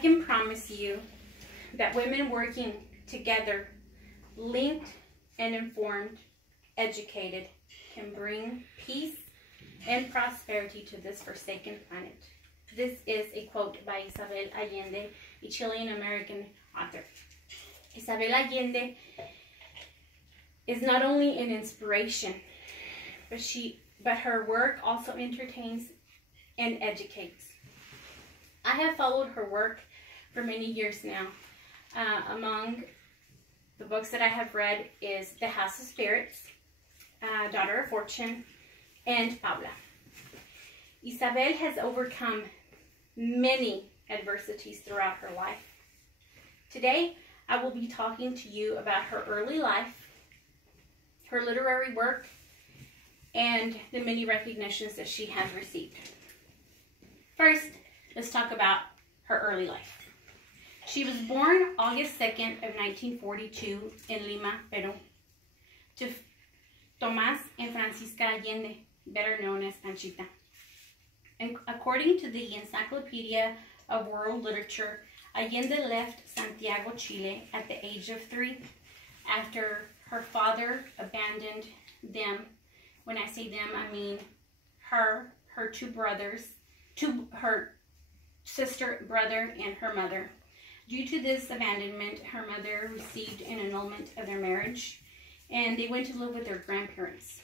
can promise you that women working together, linked and informed, educated, can bring peace and prosperity to this forsaken planet. This is a quote by Isabel Allende, a Chilean-American author. Isabel Allende is not only an inspiration, but her work also entertains and educates. I have followed her work for many years now. Among the books that I have read is The House of Spirits, Daughter of Fortune, and Paula. Isabel has overcome many adversities throughout her life. Today, I will be talking to you about her early life, her literary work, and the many recognitions that she has received. First, let's talk about her early life. She was born August 2nd of 1942 in Lima, Peru, to Tomás and Francisca Allende, better known as Panchita. And according to the Encyclopedia of World Literature, Allende left Santiago, Chile at the age of 3 after her father abandoned them. When I say them, I mean her two brothers, her sister, brother, and her mother. Due to this abandonment, her mother received an annulment of their marriage, and they went to live with their grandparents.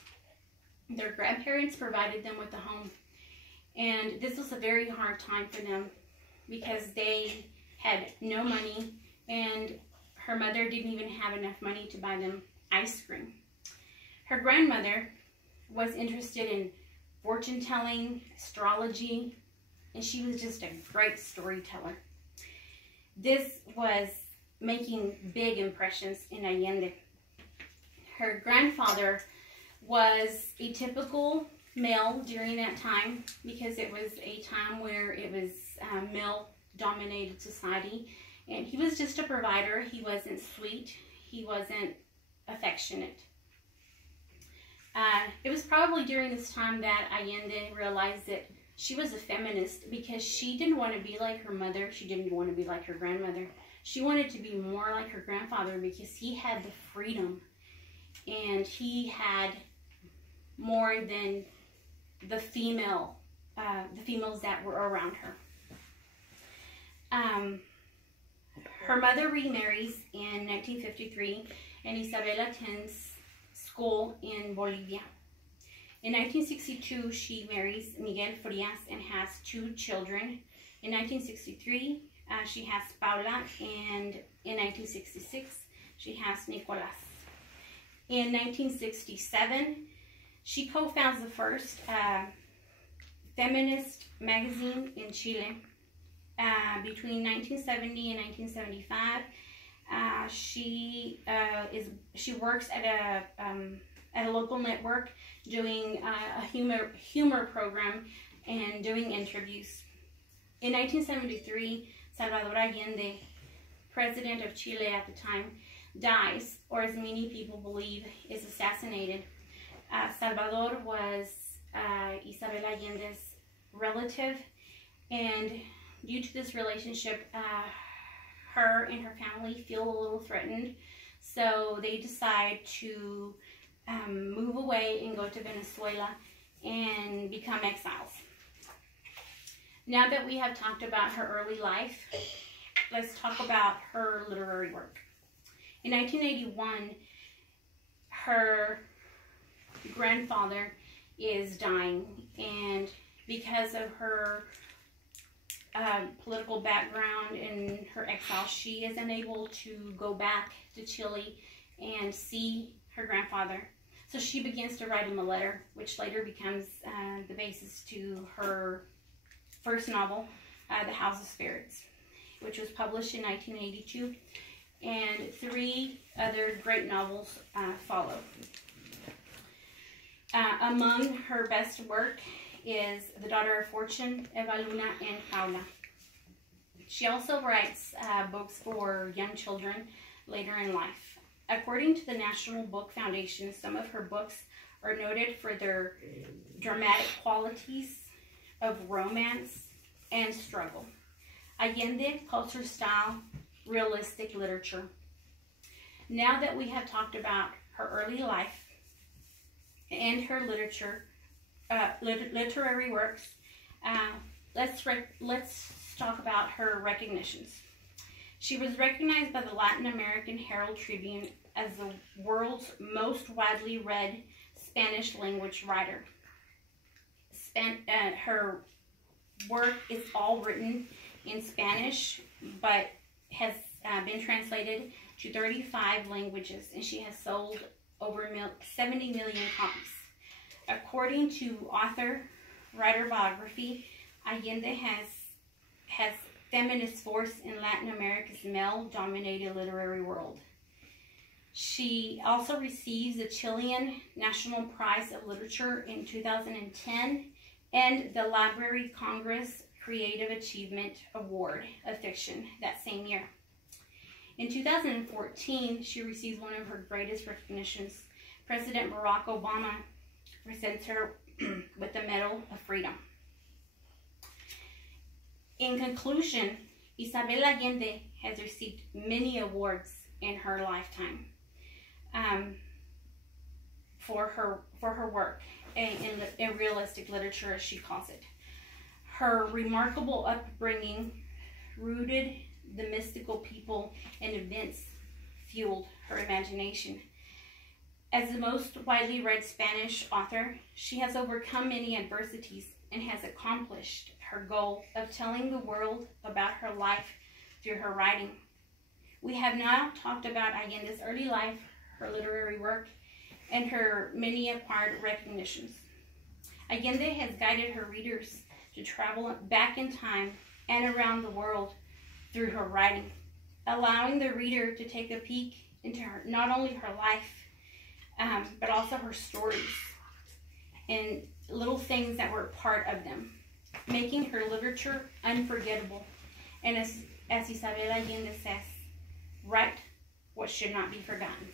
Their grandparents provided them with a home, and this was a very hard time for them because they had no money, and her mother didn't even have enough money to buy them ice cream. Her grandmother was interested in fortune telling, astrology, and she was just a great storyteller. This was making big impressions in Allende. Her grandfather was a typical male during that time because it was a time where it was a male-dominated society, and he was just a provider. He wasn't sweet. He wasn't affectionate. It was probably during this time that Allende realized that she was a feminist because she didn't want to be like her mother. She didn't want to be like her grandmother. She wanted to be more like her grandfather because he had the freedom and he had more than the females that were around her. Her mother remarries in 1953, and Isabel attends school in Bolivia. In 1962, she marries Miguel Frias and has 2 children. In 1963, she has Paula, and in 1966, she has Nicolas. In 1967, she co-founds the first feminist magazine in Chile. Between 1970 and 1975, she works at a local network doing a humor program and doing interviews. In 1973, Salvador Allende, president of Chile at the time, dies, or as many people believe, is assassinated. Salvador was Isabel Allende's relative, and due to this relationship, her and her family feel a little threatened, so they decide to move away and go to Venezuela and become exiles. Now that we have talked about her early life, let's talk about her literary work. In 1981, her grandfather is dying, and because of her political background and her exile, she is unable to go back to Chile and see her grandfather. So she begins to write him a letter, which later becomes the basis to her first novel, The House of Spirits, which was published in 1982, and 3 other great novels follow. Among her best work is The Daughter of Fortune, Eva Luna, and Paula. She also writes books for young children later in life. According to the National Book Foundation, some of her books are noted for their dramatic qualities of romance and struggle. Allende calls her style realistic literature. Now that we have talked about her early life and her literary works, let's talk about her recognitions. She was recognized by the Latin American Herald Tribune as the world's most widely read Spanish language writer. Her work is all written in Spanish, but has been translated to 35 languages, and she has sold over 70 million copies. According to author writer biography, Allende has feminist force in Latin America's male-dominated literary world. She also receives the Chilean National Prize of Literature in 2010 and the Library Congress Creative Achievement Award of Fiction that same year. In 2014, she receives one of her greatest recognitions. President Barack Obama presents her with the Medal of Freedom. In conclusion, Isabel Allende has received many awards in her lifetime for her work in realistic literature, as she calls it. Her remarkable upbringing rooted the mystical people and events fueled her imagination. As the most widely read Spanish author, she has overcome many adversities and has accomplished her goal of telling the world about her life through her writing. We have now talked about Allende's early life, her literary work, and her many acquired recognitions. Allende has guided her readers to travel back in time and around the world through her writing, allowing the reader to take a peek into not only her life, but also her stories and little things that were part of them, making her literature unforgettable. And as Isabel Allende says, write what should not be forgotten.